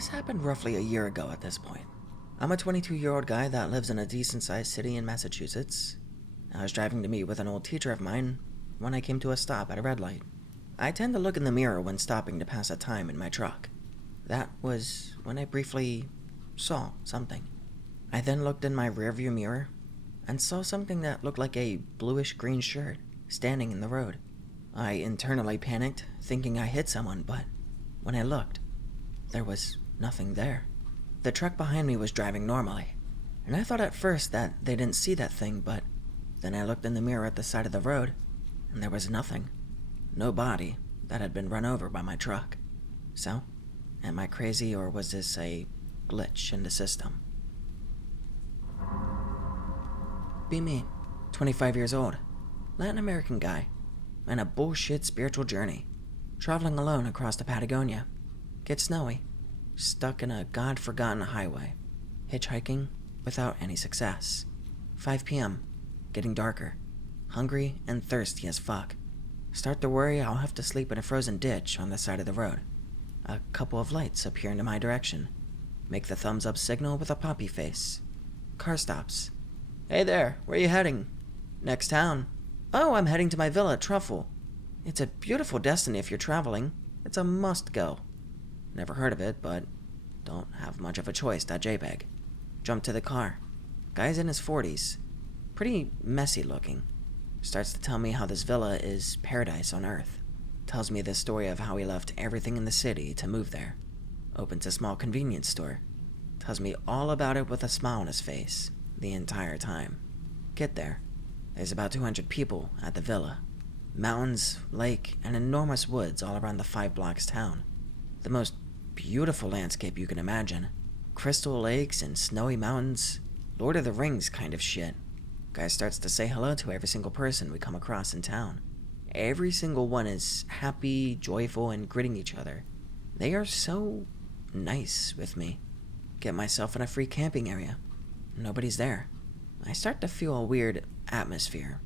This happened roughly a year ago at this point. I'm a 22-year-old guy that lives in a decent-sized city in Massachusetts. I was driving to meet with an old teacher of mine when I came to a stop at a red light. I tend to look in the mirror when stopping to pass a time in my truck. That was when I briefly saw something. I then looked in my rearview mirror and saw something that looked like a bluish-green shirt standing in the road. I internally panicked, thinking I hit someone, but when I looked, there was nothing there. The truck behind me was driving normally, and I thought at first that they didn't see that thing, but then I looked in the mirror at the side of the road, and there was nothing. No body that had been run over by my truck. So, am I crazy, or was this a glitch in the system? Be me, 25 years old, Latin American guy, on a bullshit spiritual journey, traveling alone across the Patagonia. Gets snowy, stuck in a god-forgotten highway, hitchhiking without any success. 5 p.m., getting darker, hungry and thirsty as fuck. Start to worry I'll have to sleep in a frozen ditch on the side of the road. A couple of lights appear into my direction. Make the thumbs up signal with a poppy face. Car stops. Hey there, where are you heading? Next town. Oh, I'm heading to my villa at Truffle. It's a beautiful destiny if you're traveling. It's a must-go. Never heard of it, but don't have much of a choice.jpg. Jump to the car. Guy's in his 40s. Pretty messy looking. Starts to tell me how this villa is paradise on earth. Tells me the story of how he left everything in the city to move there. Opens a small convenience store. Tells me all about it with a smile on his face the entire time. Get there. There's about 200 people at the villa. Mountains, lake, and enormous woods all around the 5 blocks town. The most beautiful landscape you can imagine. Crystal lakes and snowy mountains. Lord of the Rings kind of shit. Guy starts to say hello to every single person we come across in town. Every single one is happy, joyful, and greeting each other. They are so nice with me. Get myself in a free camping area. Nobody's there. I start to feel a weird atmosphere.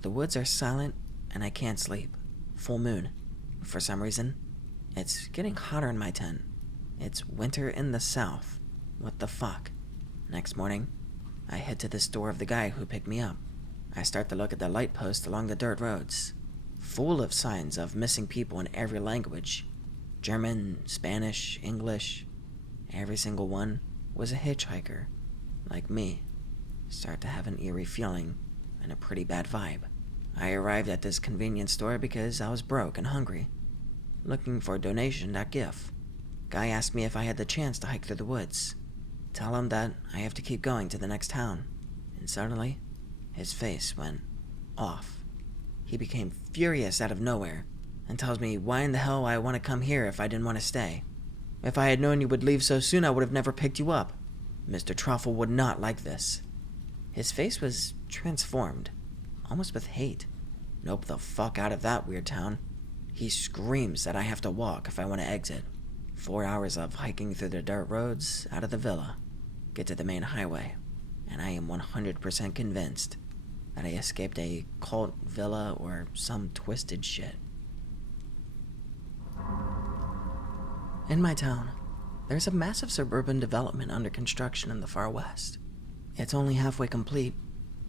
The woods are silent, and I can't sleep. Full moon. For some reason, it's getting hotter in my tent. It's winter in the south. What the fuck? Next morning, I head to the store of the guy who picked me up. I start to look at the light post along the dirt roads, full of signs of missing people in every language. German, Spanish, English. Every single one was a hitchhiker, like me. Start to have an eerie feeling and a pretty bad vibe. I arrived at this convenience store because I was broke and hungry, looking for a donation.gif. Guy asked me if I had the chance to hike through the woods. Tell him that I have to keep going to the next town. And suddenly, his face went off. He became furious out of nowhere and tells me why in the hell I want to come here if I didn't want to stay. If I had known you would leave so soon, I would have never picked you up. Mr. Truffle would not like this. His face was transformed, almost with hate. Nope the fuck out of that weird town. He screams that I have to walk if I want to exit. 4 hours of hiking through the dirt roads out of the villa. Get to the main highway, and I am 100% convinced that I escaped a cult villa or some twisted shit. In my town, there's a massive suburban development under construction in the far west. It's only halfway complete,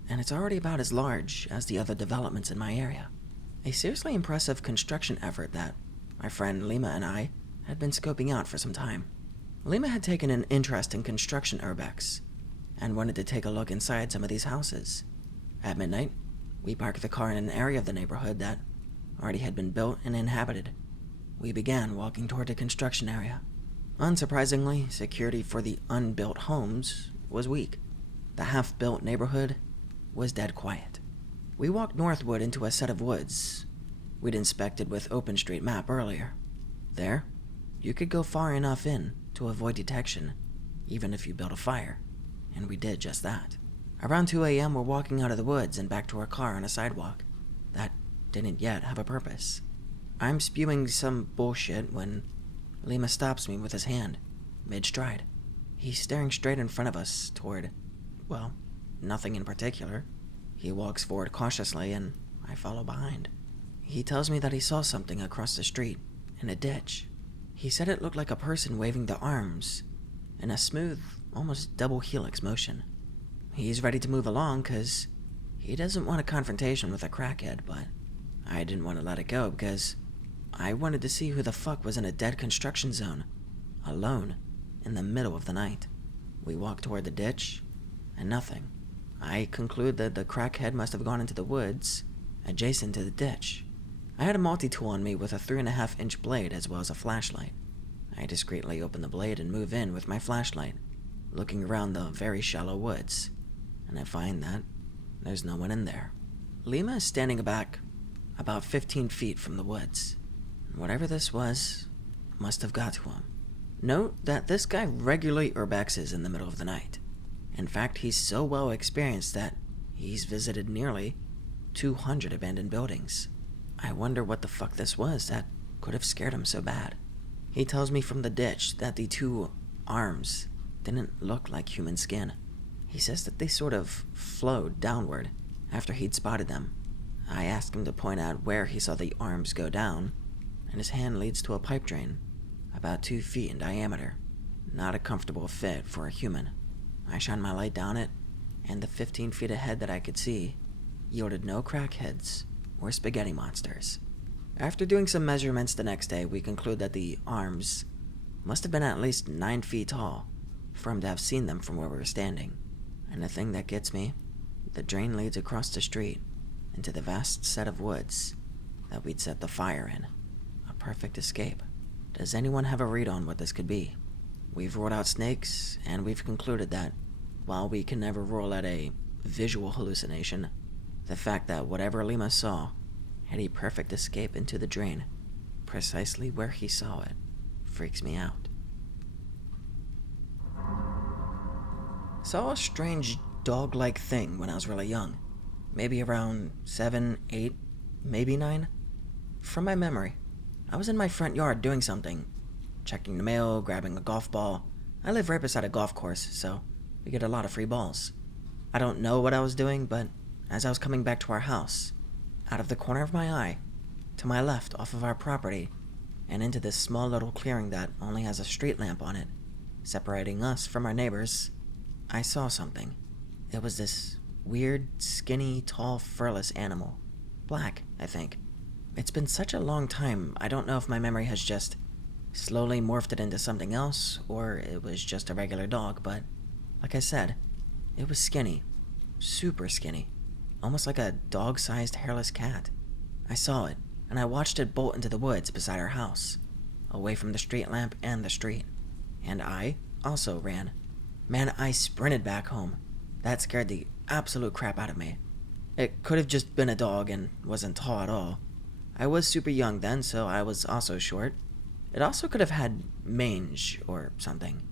and it's already about as large as the other developments in my area. A seriously impressive construction effort that my friend Lima and I had been scoping out for some time. Lima had taken an interest in construction urbex and wanted to take a look inside some of these houses. At midnight, we parked the car in an area of the neighborhood that already had been built and inhabited. We began walking toward the construction area. Unsurprisingly, security for the unbuilt homes was weak. The half-built neighborhood was dead quiet. We walked northward into a set of woods we'd inspected with OpenStreetMap earlier. There, you could go far enough in to avoid detection, even if you built a fire, and we did just that. Around 2 a.m., we're walking out of the woods and back to our car on a sidewalk that didn't yet have a purpose. I'm spewing some bullshit when Lima stops me with his hand, mid-stride. He's staring straight in front of us toward, well, nothing in particular. He walks forward cautiously, and I follow behind. He tells me that he saw something across the street, in a ditch. He said it looked like a person waving their arms in a smooth, almost double helix motion. He's ready to move along because he doesn't want a confrontation with a crackhead, but I didn't want to let it go because I wanted to see who the fuck was in a dead construction zone, alone, in the middle of the night. We walked toward the ditch, and nothing. I conclude that the crackhead must have gone into the woods adjacent to the ditch. I had a multi-tool on me with a 3.5-inch blade as well as a flashlight. I discreetly open the blade and move in with my flashlight, looking around the very shallow woods, and I find that there's no one in there. Lima is standing back about 15 feet from the woods. Whatever this was must have got to him. Note that this guy regularly urbexes in the middle of the night. In fact, he's so well experienced that he's visited nearly 200 abandoned buildings. I wonder what the fuck this was that could have scared him so bad. He tells me from the ditch that the two arms didn't look like human skin. He says that they sort of flowed downward after he'd spotted them. I ask him to point out where he saw the arms go down, and his hand leads to a pipe drain, about 2 feet in diameter. Not a comfortable fit for a human. I shine my light down it, and the 15 feet ahead that I could see yielded no crackheads or spaghetti monsters. After doing some measurements the next day, we conclude that the arms must have been at least 9 feet tall for him to have seen them from where we were standing. And the thing that gets me, the drain leads across the street into the vast set of woods that we'd set the fire in. A perfect escape. Does anyone have a read on what this could be? We've ruled out snakes, and we've concluded that while we can never rule out a visual hallucination, the fact that whatever Lima saw had a perfect escape into the drain, precisely where he saw it, freaks me out. Saw a strange dog-like thing when I was really young. Maybe around 7, 8, maybe 9. From my memory, I was in my front yard doing something, checking the mail, grabbing a golf ball. I live right beside a golf course, so we get a lot of free balls. I don't know what I was doing, but as I was coming back to our house, out of the corner of my eye, to my left off of our property, and into this small little clearing that only has a street lamp on it, separating us from our neighbors, I saw something. It was this weird, skinny, tall, furless animal. Black, I think. It's been such a long time, I don't know if my memory has just slowly morphed it into something else, or it was just a regular dog, but like I said, it was skinny. Super skinny. Almost like a dog-sized hairless cat. I saw it, and I watched it bolt into the woods beside our house, away from the street lamp and the street. And I also ran. Man, I sprinted back home. That scared the absolute crap out of me. It could have just been a dog and wasn't tall at all. I was super young then, so I was also short. It also could have had mange or something.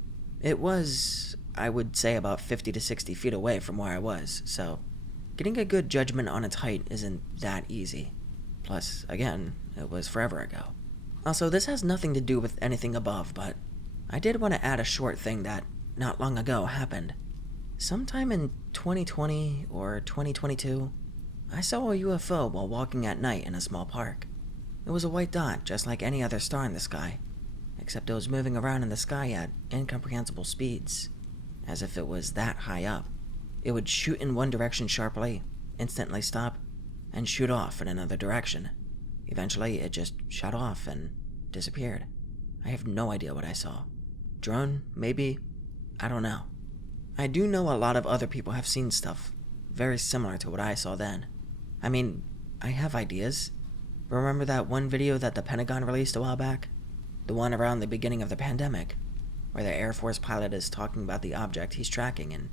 It was, I would say, about 50 to 60 feet away from where I was, so getting a good judgment on its height isn't that easy. Plus, again, it was forever ago. Also, this has nothing to do with anything above, but I did want to add a short thing that not long ago happened. Sometime in 2020 or 2022, I saw a UFO while walking at night in a small park. It was a white dot, just like any other star in the sky, except it was moving around in the sky at incomprehensible speeds, as if it was that high up. It would shoot in one direction sharply, instantly stop, and shoot off in another direction. Eventually, it just shut off and disappeared. I have no idea what I saw. Drone, maybe? I don't know. I do know a lot of other people have seen stuff very similar to what I saw then. I mean, I have ideas. Remember that one video that the Pentagon released a while back? The one around the beginning of the pandemic, where the Air Force pilot is talking about the object he's tracking and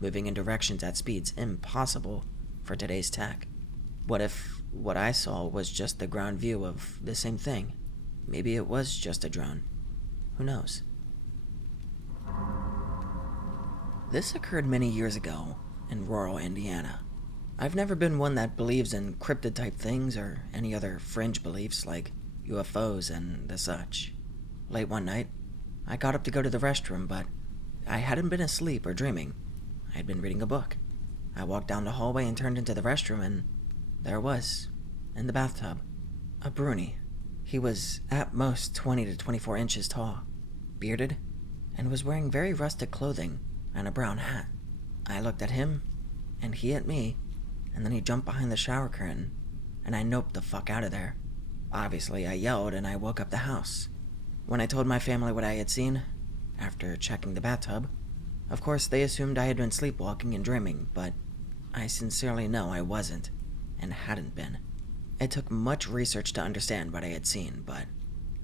moving in directions at speeds impossible for today's tech. What if what I saw was just the ground view of the same thing? Maybe it was just a drone. Who knows? This occurred many years ago in rural Indiana. I've never been one that believes in cryptid-type things or any other fringe beliefs like UFOs and the such. Late one night, I got up to go to the restroom, but I hadn't been asleep or dreaming. I had been reading a book. I walked down the hallway and turned into the restroom, and there it was, in the bathtub, a bruni, He was at most 20 to 24 inches tall, bearded, and was wearing very rustic clothing and a brown hat. I looked at him, and he at me, and then he jumped behind the shower curtain, and I noped the fuck out of there. Obviously, I yelled and I woke up the house. When I told my family what I had seen, after checking the bathtub, of course they assumed I had been sleepwalking and dreaming, but I sincerely know I wasn't, and hadn't been. It took much research to understand what I had seen, but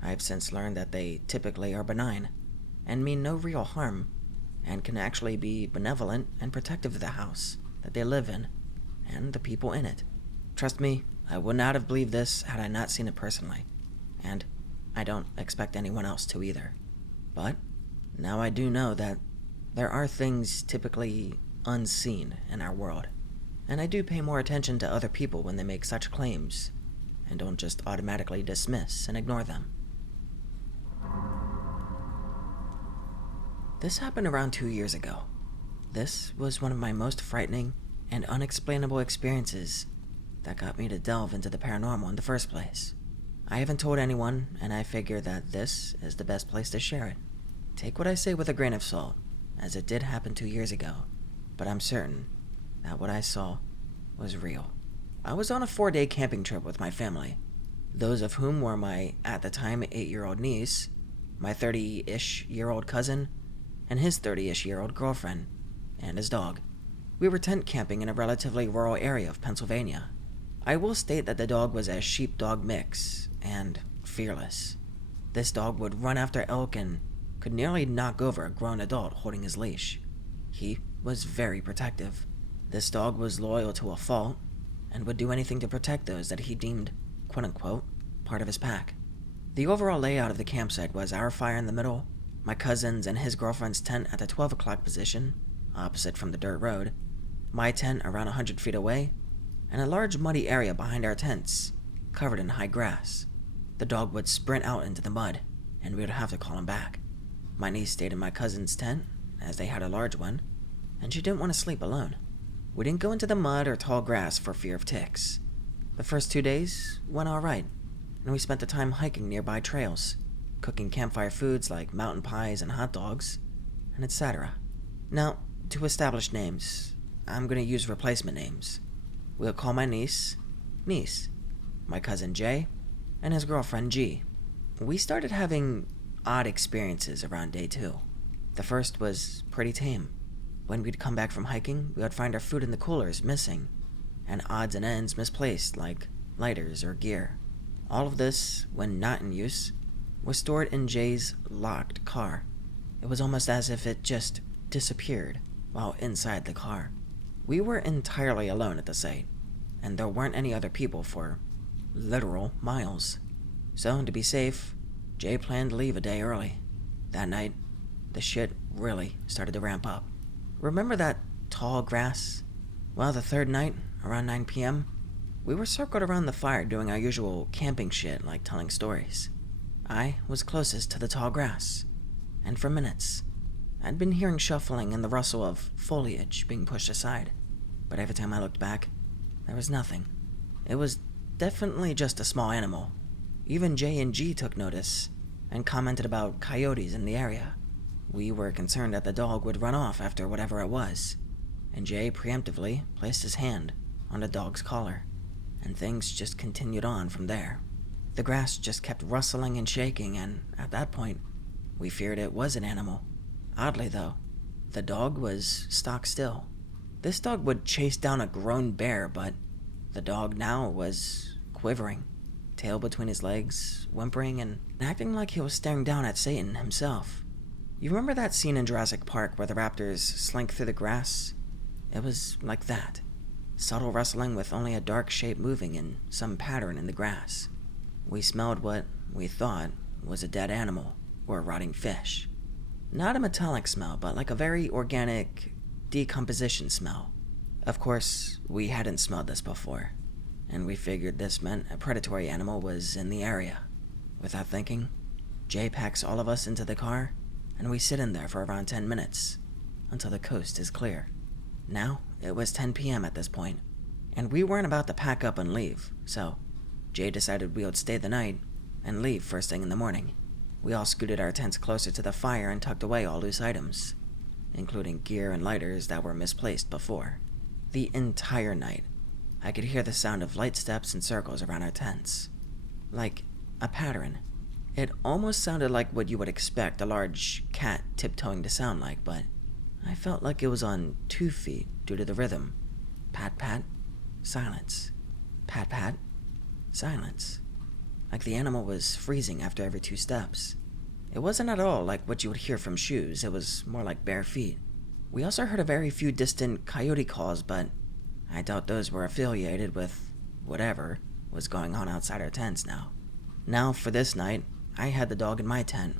I've since learned that they typically are benign, and mean no real harm, and can actually be benevolent and protective of the house that they live in, and the people in it. Trust me, I would not have believed this had I not seen it personally, and I don't expect anyone else to either. But now I do know that there are things typically unseen in our world, and I do pay more attention to other people when they make such claims, and don't just automatically dismiss and ignore them. This happened around 2 years ago. This was one of my most frightening and unexplainable experiences that got me to delve into the paranormal in the first place. I haven't told anyone, and I figure that this is the best place to share it. Take what I say with a grain of salt, as it did happen 2 years ago, but I'm certain that what I saw was real. I was on a 4-day camping trip with my family, those of whom were my, at the time, 8-year-old niece, my 30-ish-year-old cousin, and his 30-ish-year-old girlfriend, and his dog. We were tent camping in a relatively rural area of Pennsylvania. I will state that the dog was a sheep-dog mix, and fearless. This dog would run after elk and could nearly knock over a grown adult holding his leash. He was very protective. This dog was loyal to a fault, and would do anything to protect those that he deemed, quote-unquote, part of his pack. The overall layout of the campsite was our fire in the middle, my cousin's and his girlfriend's tent at the 12 o'clock position, opposite from the dirt road, my tent around 100 feet away, and a large muddy area behind our tents, covered in high grass. The dog would sprint out into the mud, and we would have to call him back. My niece stayed in my cousin's tent, as they had a large one, and she didn't want to sleep alone. We didn't go into the mud or tall grass for fear of ticks. The first 2 days went alright, and we spent the time hiking nearby trails, cooking campfire foods like mountain pies and hot dogs, and etc. Now, to establish names, I'm going to use replacement names. We'll call my niece, Niece, my cousin Jay, and his girlfriend G. We started having odd experiences around day 2. The first was pretty tame. When we'd come back from hiking, we would find our food in the coolers missing, and odds and ends misplaced like lighters or gear. All of this, when not in use, was stored in Jay's locked car. It was almost as if it just disappeared while inside the car. We were entirely alone at the site, and there weren't any other people for literal miles. So, to be safe, Jay planned to leave a day early. That night, the shit really started to ramp up. Remember that tall grass? Well, the third night, around 9 p.m., we were circled around the fire doing our usual camping shit like telling stories. I was closest to the tall grass, and for minutes, I'd been hearing shuffling and the rustle of foliage being pushed aside, but every time I looked back, there was nothing. It was definitely just a small animal. Even J and G took notice, and commented about coyotes in the area. We were concerned that the dog would run off after whatever it was, and Jay preemptively placed his hand on the dog's collar, and things just continued on from there. The grass just kept rustling and shaking, and at that point, we feared it was an animal. Oddly though, the dog was stock still. This dog would chase down a grown bear, but the dog now was quivering, tail between his legs, whimpering, and acting like he was staring down at Satan himself. You remember that scene in Jurassic Park where the raptors slink through the grass? It was like that. Subtle rustling with only a dark shape moving in some pattern in the grass. We smelled what we thought was a dead animal or a rotting fish. Not a metallic smell, but like a very organic decomposition smell. Of course, we hadn't smelled this before, and we figured this meant a predatory animal was in the area. Without thinking, Jay packs all of us into the car, and we sit in there for around 10 minutes, until the coast is clear. Now, it was 10 p.m. at this point, and we weren't about to pack up and leave, so Jay decided we would stay the night and leave first thing in the morning. We all scooted our tents closer to the fire and tucked away all loose items, including gear and lighters that were misplaced before. The entire night, I could hear the sound of light steps and circles around our tents. Like a pattern. It almost sounded like what you would expect a large cat tiptoeing to sound like, but I felt like it was on 2 feet due to the rhythm. Pat pat, silence. Pat pat, silence. Like the animal was freezing after every 2 steps. It wasn't at all like what you would hear from shoes, it was more like bare feet. We also heard a very few distant coyote calls, but I doubt those were affiliated with whatever was going on outside our tents now. Now, for this night, I had the dog in my tent,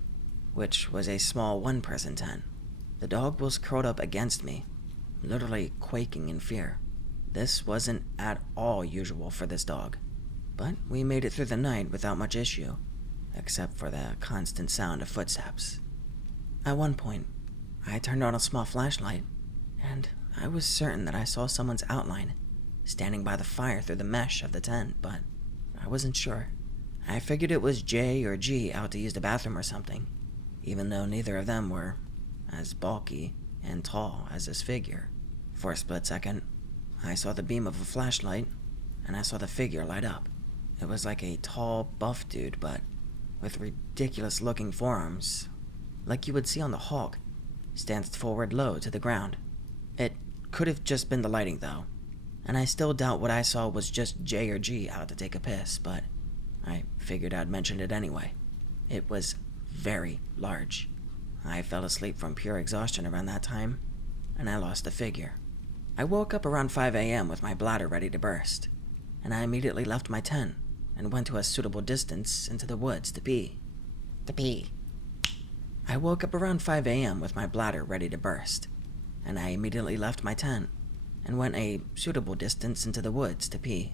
which was a small 1-person tent. The dog was curled up against me, literally quaking in fear. This wasn't at all usual for this dog, but we made it through the night without much issue, except for the constant sound of footsteps. At one point, I turned on a small flashlight, and I was certain that I saw someone's outline standing by the fire through the mesh of the tent, but I wasn't sure. I figured it was J or G out to use the bathroom or something, even though neither of them were as bulky and tall as this figure. For a split second, I saw the beam of a flashlight, and I saw the figure light up. It was like a tall, buff dude, but with ridiculous-looking forearms, like you would see on the Hulk, stands forward low to the ground. It could have just been the lighting, though, and I still doubt what I saw was just J or G out to take a piss, but I figured I'd mention it anyway. It was very large. I fell asleep from pure exhaustion around that time, and I lost the figure. I woke up around 5 a.m. with my bladder ready to burst, and I immediately left my tent and went to a suitable distance into the woods to pee. I woke up around 5 a.m. with my bladder ready to burst, and I immediately left my tent and went a suitable distance into the woods to pee.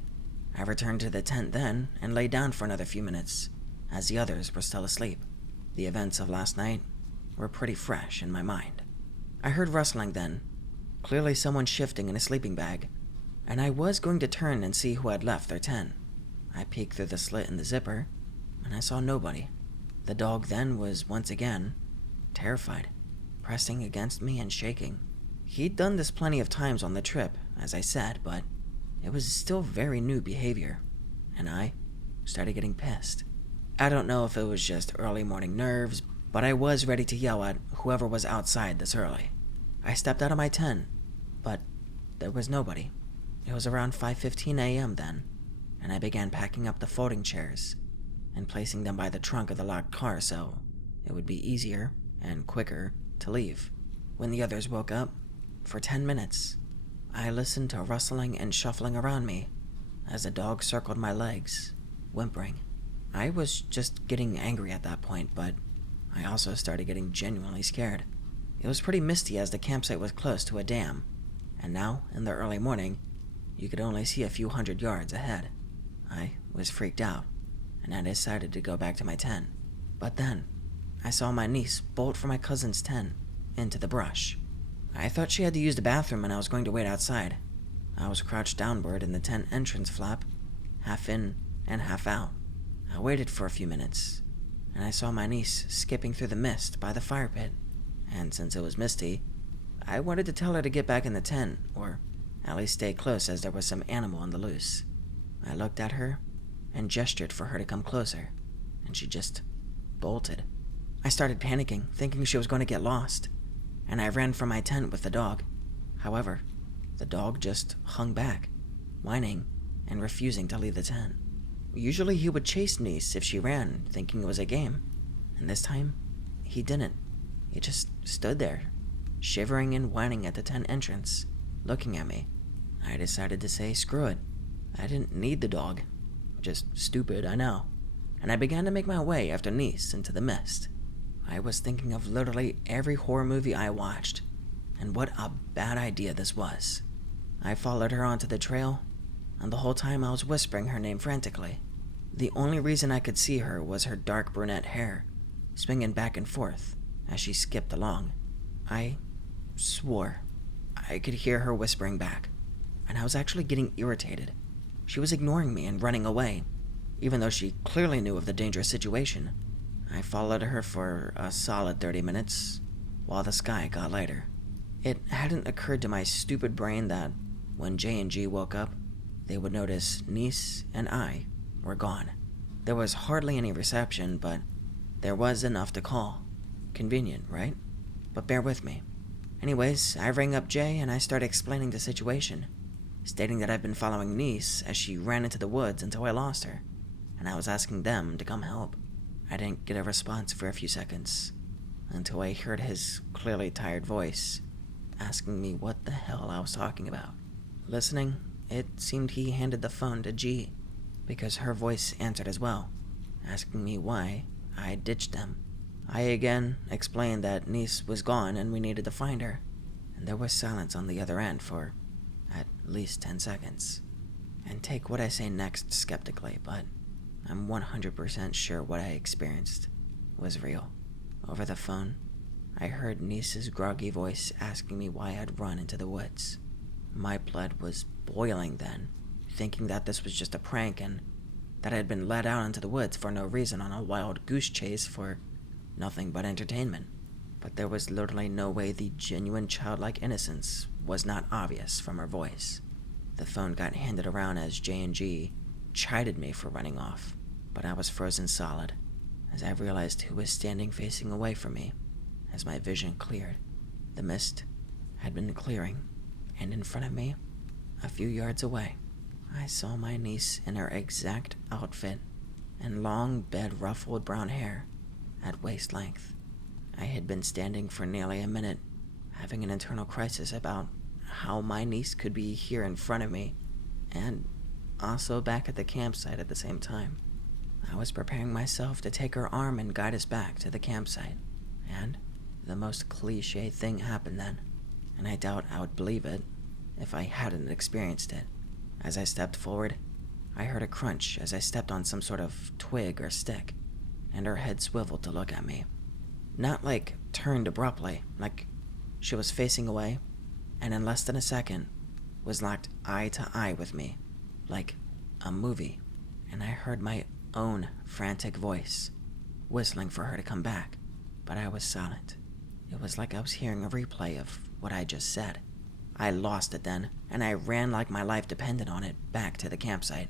I returned to the tent then and lay down for another few minutes, as the others were still asleep. The events of last night were pretty fresh in my mind. I heard rustling then, clearly someone shifting in a sleeping bag, and I was going to turn and see who had left their tent. I peeked through the slit in the zipper, and I saw nobody. The dog then was once again terrified, pressing against me and shaking. He'd done this plenty of times on the trip, as I said, but it was still very new behavior, and I started getting pissed. I don't know if it was just early morning nerves, but I was ready to yell at whoever was outside this early. I stepped out of my tent, but there was nobody. It was around 5:15 a.m. then, and I began packing up the folding chairs and placing them by the trunk of the locked car so it would be easier and quicker to leave. When the others woke up, for 10 minutes, I listened to rustling and shuffling around me as the dog circled my legs, whimpering. I was just getting angry at that point, but I also started getting genuinely scared. It was pretty misty as the campsite was close to a dam, and now, in the early morning, you could only see a few hundred yards ahead. I was freaked out, and I decided to go back to my tent. But then, I saw my niece bolt from my cousin's tent into the brush. I thought she had to use the bathroom and I was going to wait outside. I was crouched downward in the tent entrance flap, half in and half out. I waited for a few minutes, and I saw my niece skipping through the mist by the fire pit, and since it was misty, I wanted to tell her to get back in the tent, or at least stay close as there was some animal on the loose. I looked at her and gestured for her to come closer, and she just bolted. I started panicking, thinking she was going to get lost, and I ran from my tent with the dog. However, the dog just hung back, whining and refusing to leave the tent. Usually he would chase niece if she ran, thinking it was a game, and this time, he didn't. He just stood there, shivering and whining at the tent entrance, looking at me. I decided to say screw it. I didn't need the dog. Just stupid, I know. And I began to make my way after niece into the mist. I was thinking of literally every horror movie I watched, and what a bad idea this was. I followed her onto the trail, and the whole time I was whispering her name frantically. The only reason I could see her was her dark brunette hair, swinging back and forth as she skipped along. I swore I could hear her whispering back, and I was actually getting irritated. She was ignoring me and running away, even though she clearly knew of the dangerous situation. I followed her for a solid 30 minutes, while the sky got lighter. It hadn't occurred to my stupid brain that when J and G woke up, they would notice Nice and I were gone. There was hardly any reception, but there was enough to call. Convenient, right? But bear with me. Anyways, I rang up Jay and I started explaining the situation, stating that I've been following Nice as she ran into the woods until I lost her, and I was asking them to come help. I didn't get a response for a few seconds, until I heard his clearly tired voice asking me what the hell I was talking about. Listening, it seemed he handed the phone to G, because her voice answered as well, asking me why I ditched them. I again explained that Nice was gone and we needed to find her, and there was silence on the other end for at least 10 seconds. And take what I say next skeptically, but I'm 100% sure what I experienced was real. Over the phone, I heard Nice's groggy voice asking me why I'd run into the woods. My blood was boiling then, thinking that this was just a prank and that I had been led out into the woods for no reason on a wild goose chase for nothing but entertainment. But there was literally no way the genuine childlike innocence was not obvious from her voice. The phone got handed around as J&G chided me for running off, but I was frozen solid as I realized who was standing facing away from me as my vision cleared. The mist had been clearing, and in front of me, a few yards away, I saw my niece in her exact outfit and long bed-ruffled brown hair at waist length. I had been standing for nearly a minute, having an internal crisis about how my niece could be here in front of me and also back at the campsite at the same time. I was preparing myself to take her arm and guide us back to the campsite, and the most cliché thing happened then, and I doubt I would believe it if I hadn't experienced it. As I stepped forward, I heard a crunch as I stepped on some sort of twig or stick, and her head swiveled to look at me. Not like turned abruptly, like she was facing away, and in less than a second, was locked eye to eye with me, like a movie, and I heard my own frantic voice, whistling for her to come back, but I was silent. It was like I was hearing a replay of what I just said. I lost it then, and I ran like my life depended on it back to the campsite.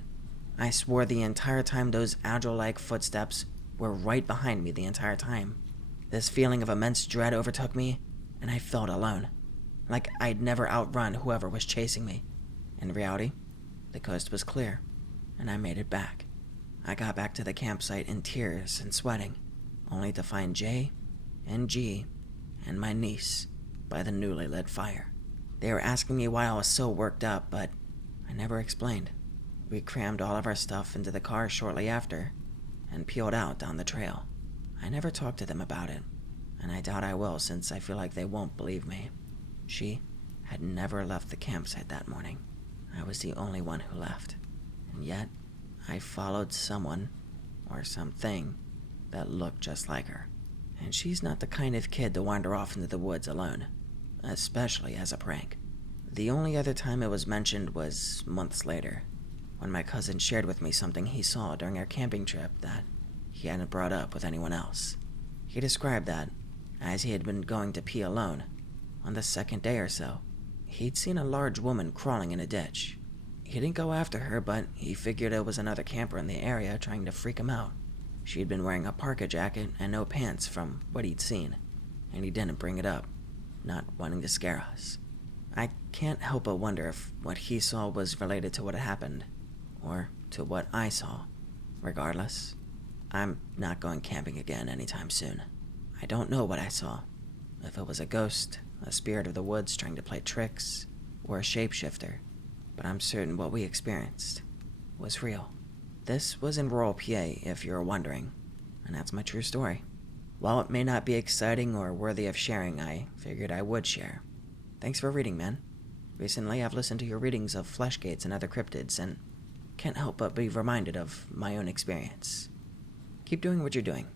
I swore the entire time those agile-like footsteps were right behind me the entire time. This feeling of immense dread overtook me, and I felt alone, like I'd never outrun whoever was chasing me. In reality, the coast was clear, and I made it back. I got back to the campsite in tears and sweating, only to find J and G and my niece by the newly lit fire. They were asking me why I was so worked up, but I never explained. We crammed all of our stuff into the car shortly after and peeled out down the trail. I never talked to them about it, and I doubt I will since I feel like they won't believe me. She had never left the campsite that morning. I was the only one who left, and yet I followed someone or something that looked just like her. And she's not the kind of kid to wander off into the woods alone, especially as a prank. The only other time it was mentioned was months later, when my cousin shared with me something he saw during our camping trip that he hadn't brought up with anyone else. He described that, as he had been going to pee alone, on the second day or so, he'd seen a large woman crawling in a ditch. He didn't go after her, but he figured it was another camper in the area trying to freak him out. She'd been wearing a parka jacket and no pants from what he'd seen, and he didn't bring it up, not wanting to scare us. I can't help but wonder if what he saw was related to what had happened, or to what I saw. Regardless, I'm not going camping again anytime soon. I don't know what I saw, if it was a ghost, a spirit of the woods trying to play tricks, or a shapeshifter, but I'm certain what we experienced was real. This was in rural PA, if you're wondering, and that's my true story. While it may not be exciting or worthy of sharing, I figured I would share. Thanks for reading, man. Recently, I've listened to your readings of Fleshgates and other cryptids, and can't help but be reminded of my own experience. Keep doing what you're doing.